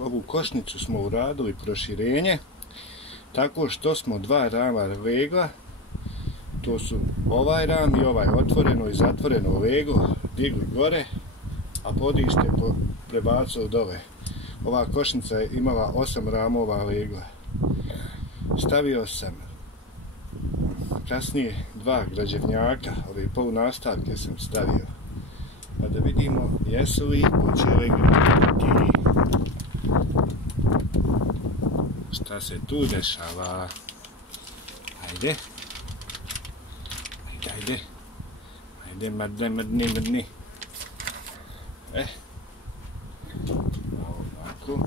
Ovu košnicu smo uradili proširenje tako što smo dva rama legla, to su ovaj ram i ovaj otvoreno i zatvoreno leglo, digli gore, a podište prebacili dole. Ova košnica je imala 8 ramova legla. Stavio sam kasnije 2 građevnjaka, ove polunastavke sam stavio, pa da vidimo jesu li počele graditi. Šta se tu dešava? Ajde. Ajde, mrdni. Ovako.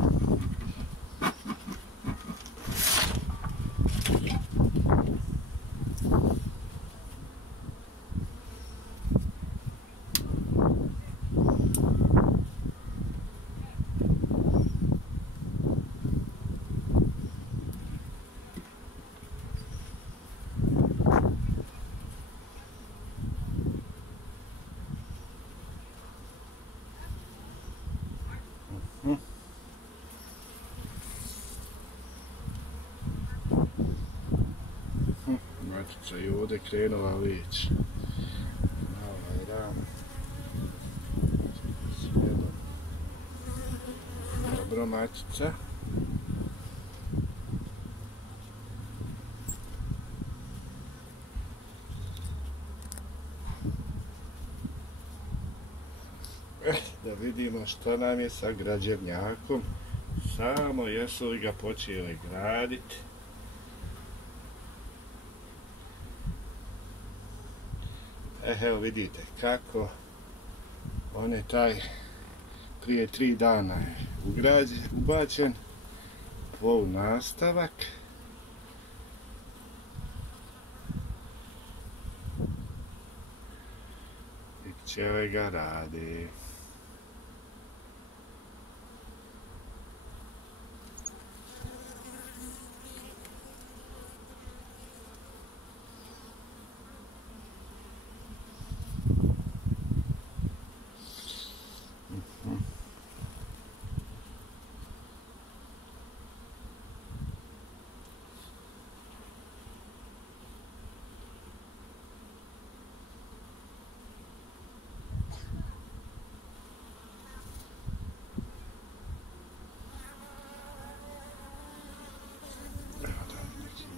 Matica i ovdje krenula liječ na ovaj ram. Dobro, matica. Da vidimo šta nam je sa građevnjakom. Samo jesu li ga počeli graditi. Evo vidite kako on je taj prije 3 dana je ubačen polunastavak. I pčele ga rade.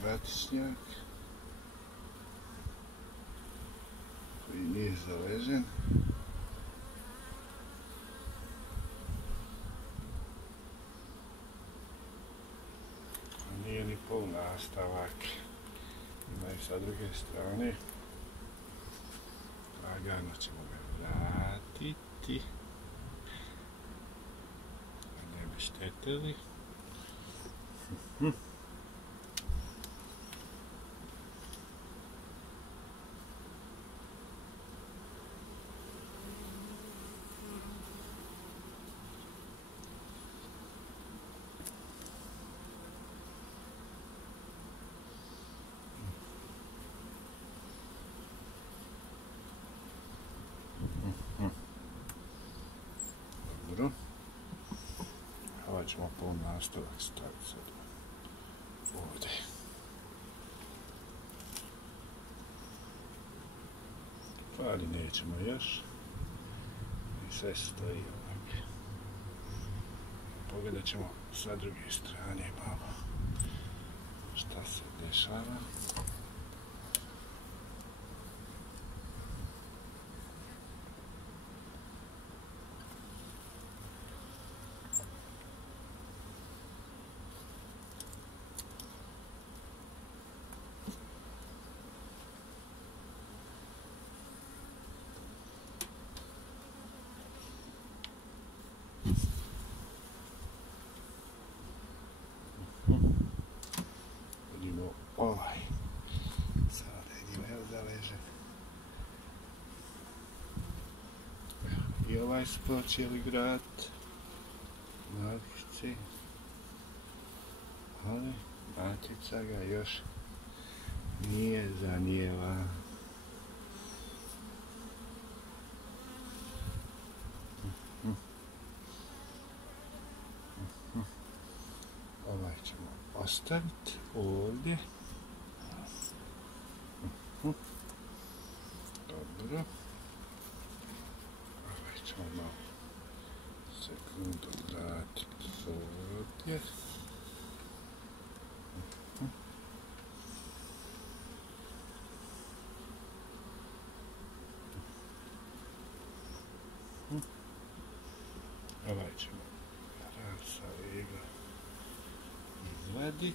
Vratišnjak koji nije zaležen. A nije ni polunastavak. Ima i sa druge strane. Lagano ćemo ga vratiti. Da ne bi štetili. Dobro. Ovaj ćemo polunastavak staviti sad ovdje. Ali nećemo još. I sve stoji ovak. Pogledat ćemo sa druge strane malo šta se dešava. Vidimo ovaj. Sada je zaležen. I ovaj su počeli graditi. Matice. Ali matica ga još nije zanijela. postaviti ovdje. Dobro. Ovaj ćemo malo sekundu vratiti ovdje. Ovaj ćemo sa vega izvaditi.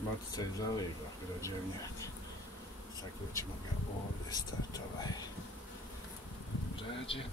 Matica je zalegla građevnjak. Tako ćemo ga ovdje stati ovaj rađen.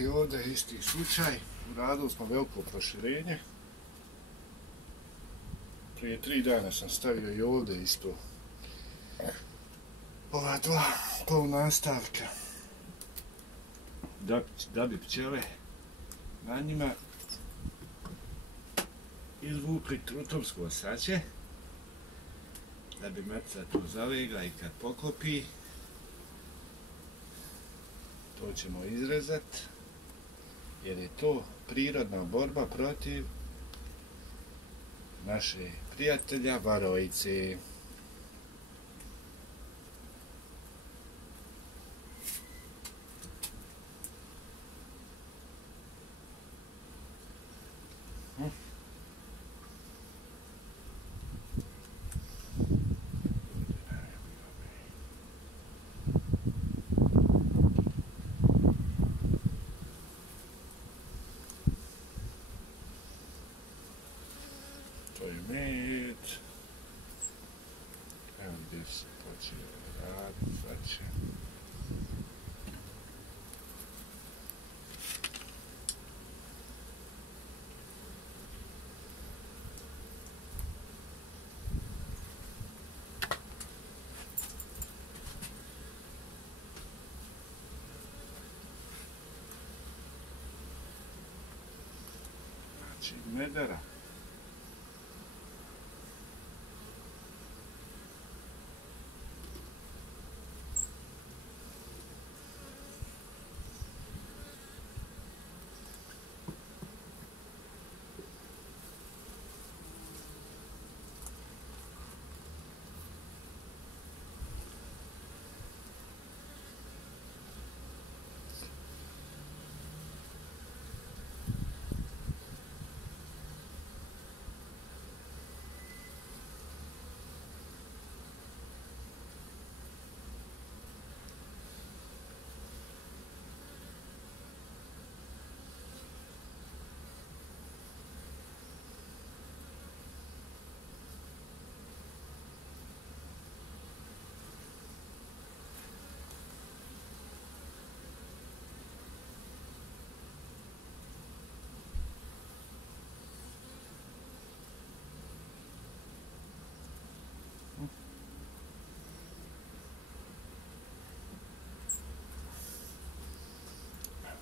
I ovdje je isti slučaj, uradili smo veliko proširenje. Prije 3 dana sam stavio i ovdje isto ova dva polunastavka da bi pčele na njima izvukli trutovsko saće, da bi matica to zalegla i kad poklopi to ćemo izrezati jer je to prirodna borba protiv naše prijatelja varojice. To je med. Evo gdje se počeo raditi, znači. Znači medara.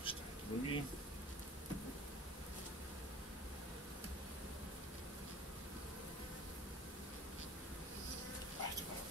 Šta je drugi? Ajde malo.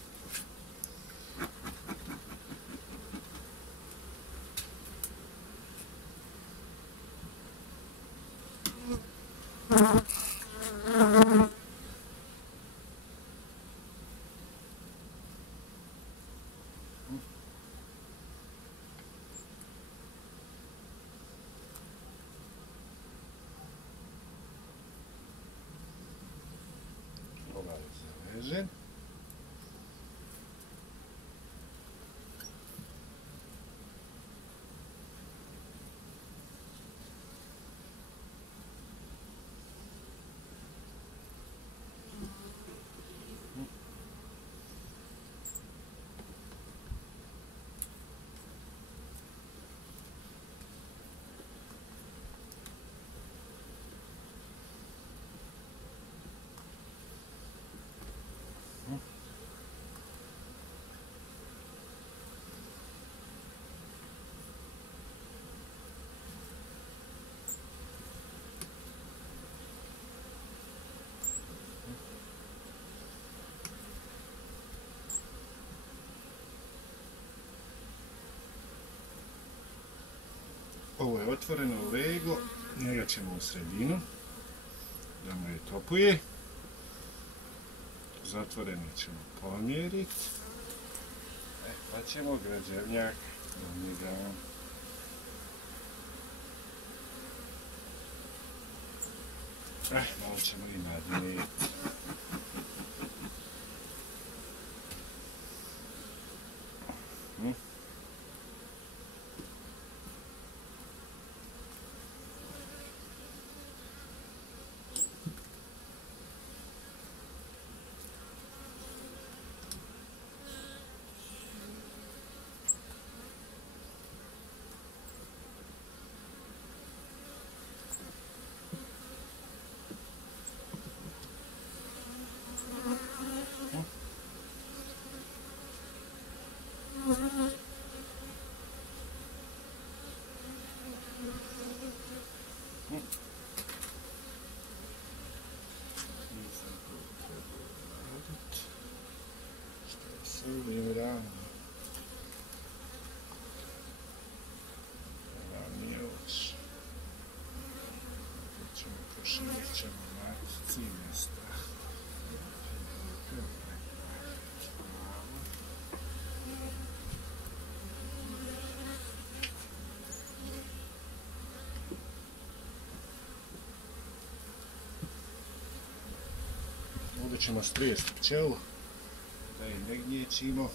Ovaj je zavežen. Ovo je otvoreno lego, njega ćemo u sredinu, da mu je topuje. Zatvoreno ćemo pomjeriti. Pa ćemo građevnjak do njega. Malo ćemo i nadnijeti. ovim ramom. Ram nije loš. Proširit ćemo matici mjesta. Ovdje ćemo strijesti pčelu, da je ne gnječimo.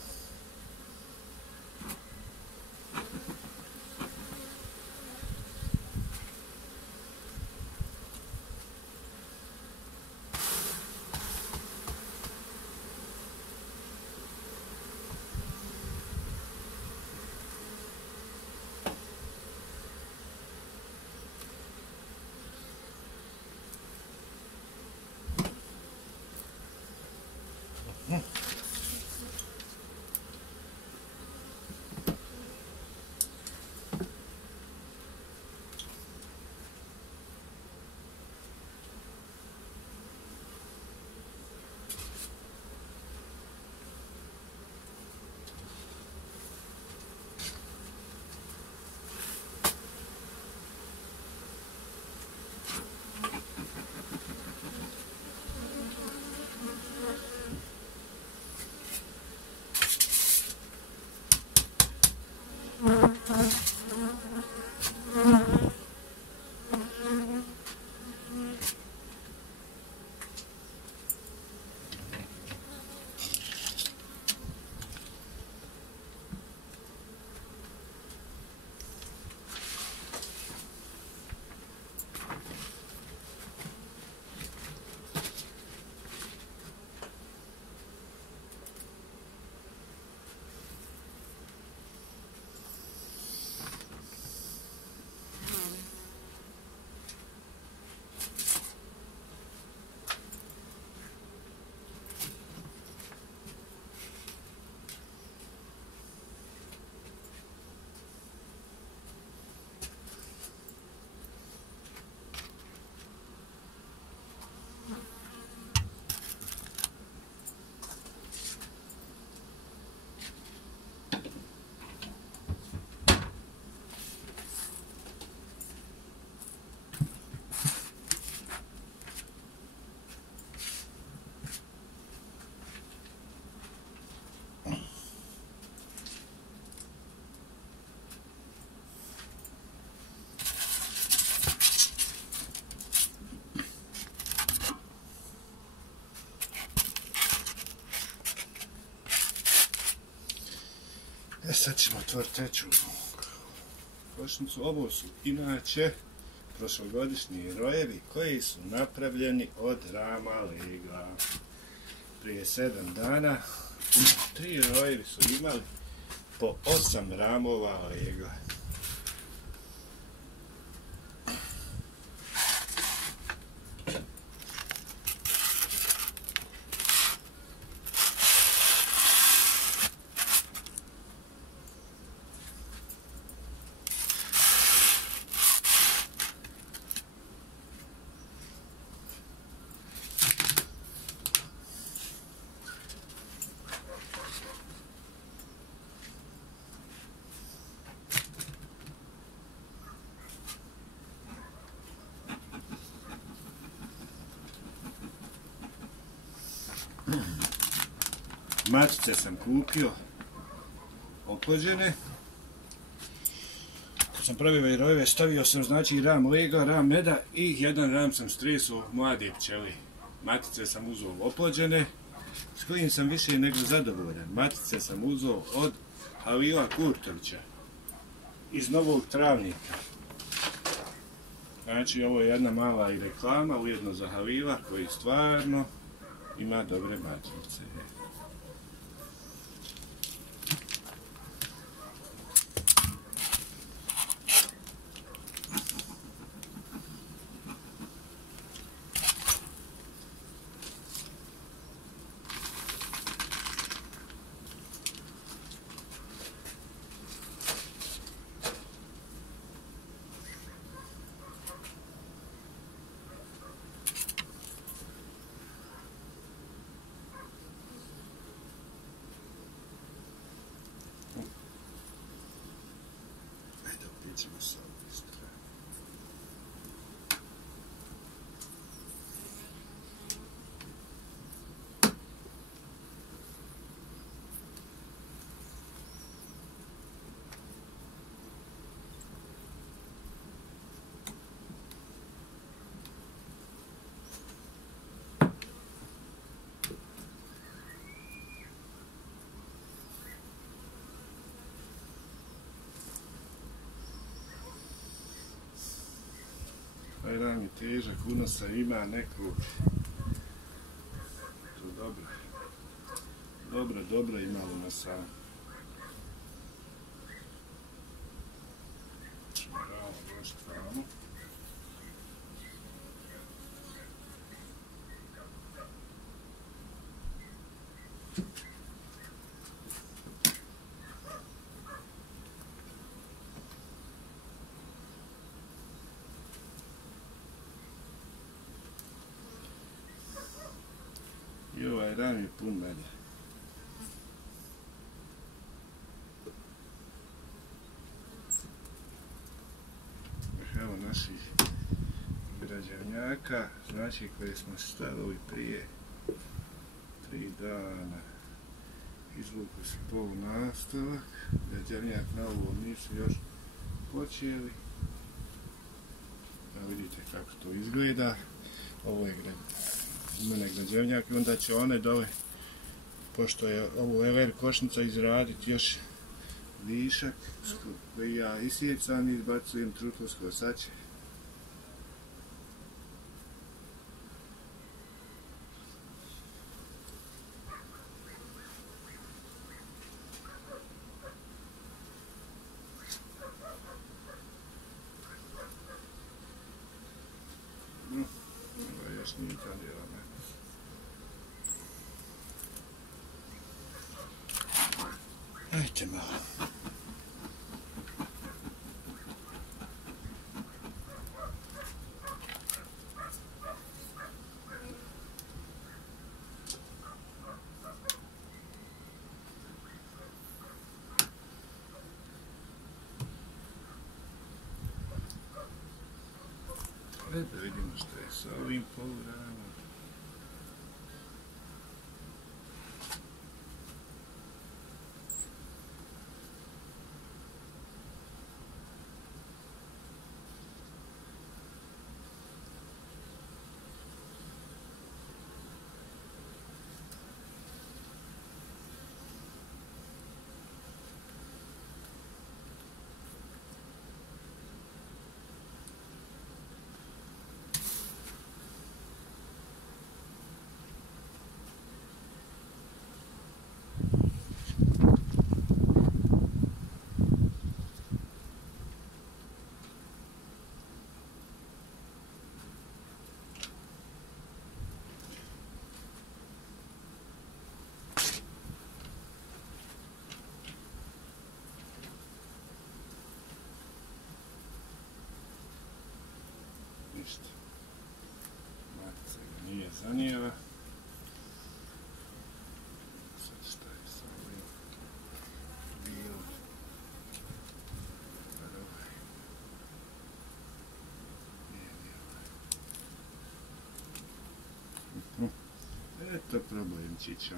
Sad ćemo otvoriti treću košnicu. Ovo su inače prošlogodišnji rojevi koji su napravljeni od rama legla. Prije 7 dana 3 rojevi su imali po 8 ramova legla. Matice sam kupio oplođene. Kad sam pravio rojeve, stavio sam znači ram lega, ram meda i jedan ram sam stresao mlade pčeli. Matice sam uzeo oplođene, s kojim sam više nego zadovoljan. Matice sam uzeo od Halila Kurtovića iz Novog Travnika. Znači ovo je jedna mala i reklama, ujedno za Halila koji stvarno ima dobre matice. ćemo sa ove strane. Ovaj ram je težak, unosa ima nekog. To dobro ima unosa. Ćemo ram odložiti vamo. I ovaj ram je pun mene. Evo naših građevnjaka, znači koje smo stavili prije 3 dana. Izvukli su polu nastavak, građevnjak na ovo nisu još počeli. Da vidite kako to izgleda. Ovo je mene građevnjak i onda će one dole, pošto je ovu LR košnica izraditi još višak koji ja isjecam i izbacujem trutlu s kosače. Ovo još nije kadira me. Ajde malo. Da vidimo što je sa ovim poluramom. Ništa. Matica ga nije zanijela. Sad šta je sa ovim bilo? Eto problemčića.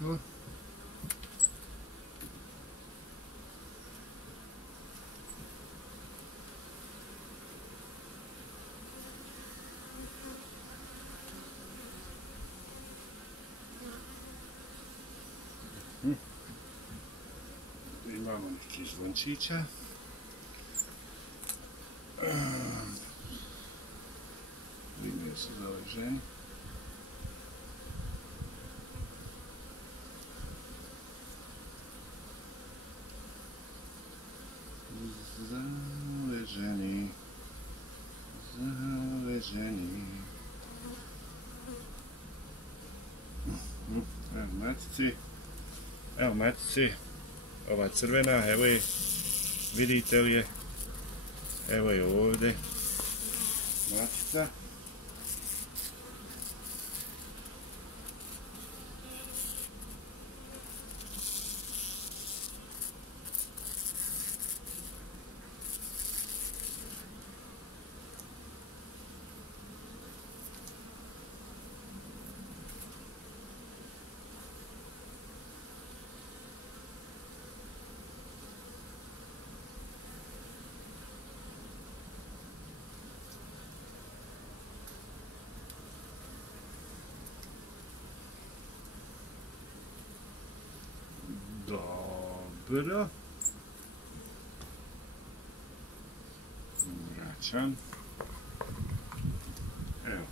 veglo. Imamo neki zvončića. Vidio se za ovoj ženi. Zaleženi. Evo matici, ova crvena, evo je, vidite li je, evo je ovdje, matica. Dobro. Vraćam. Evo.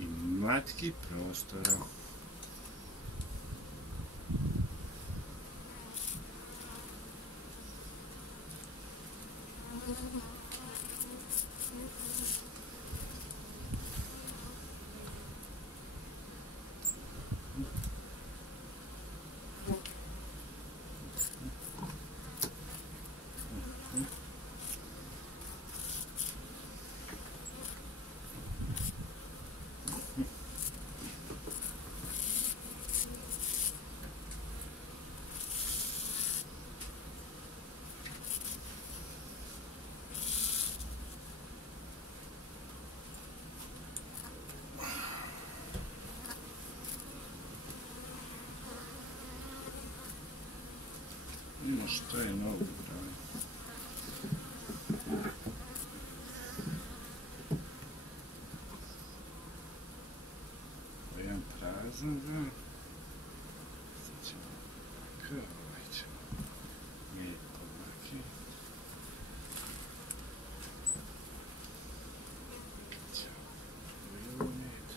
I matki prostora. Vidimo što je novo broj. Jedan prazan dan. Sad ćemo kao ovaj ćemo mijenjati pomake. Ćemo vidjeti.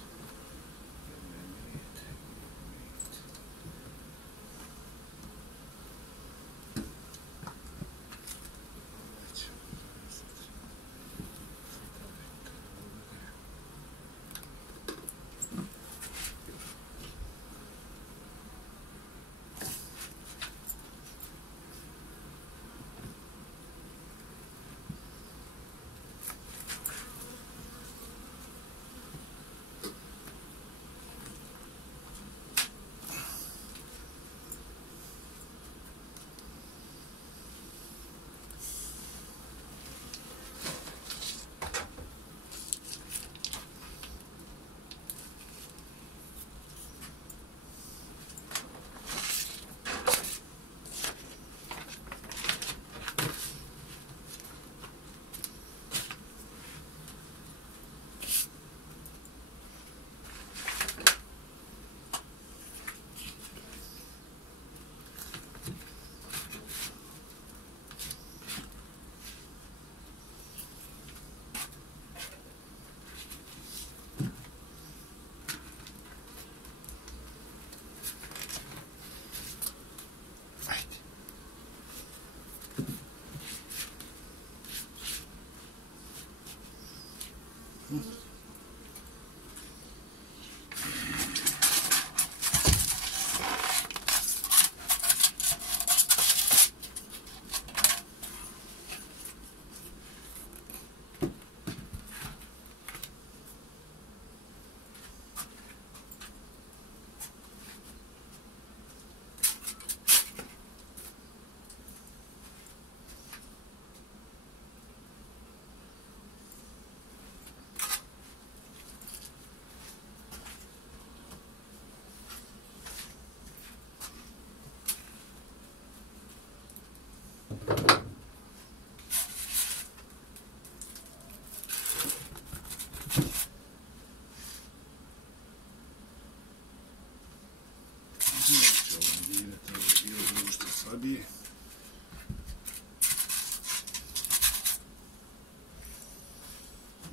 Neće ovo dirati, ovo je bilo društvo slabije.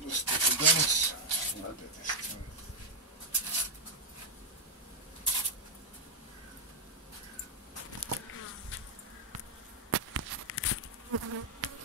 Dosta za danas. Nadajte se.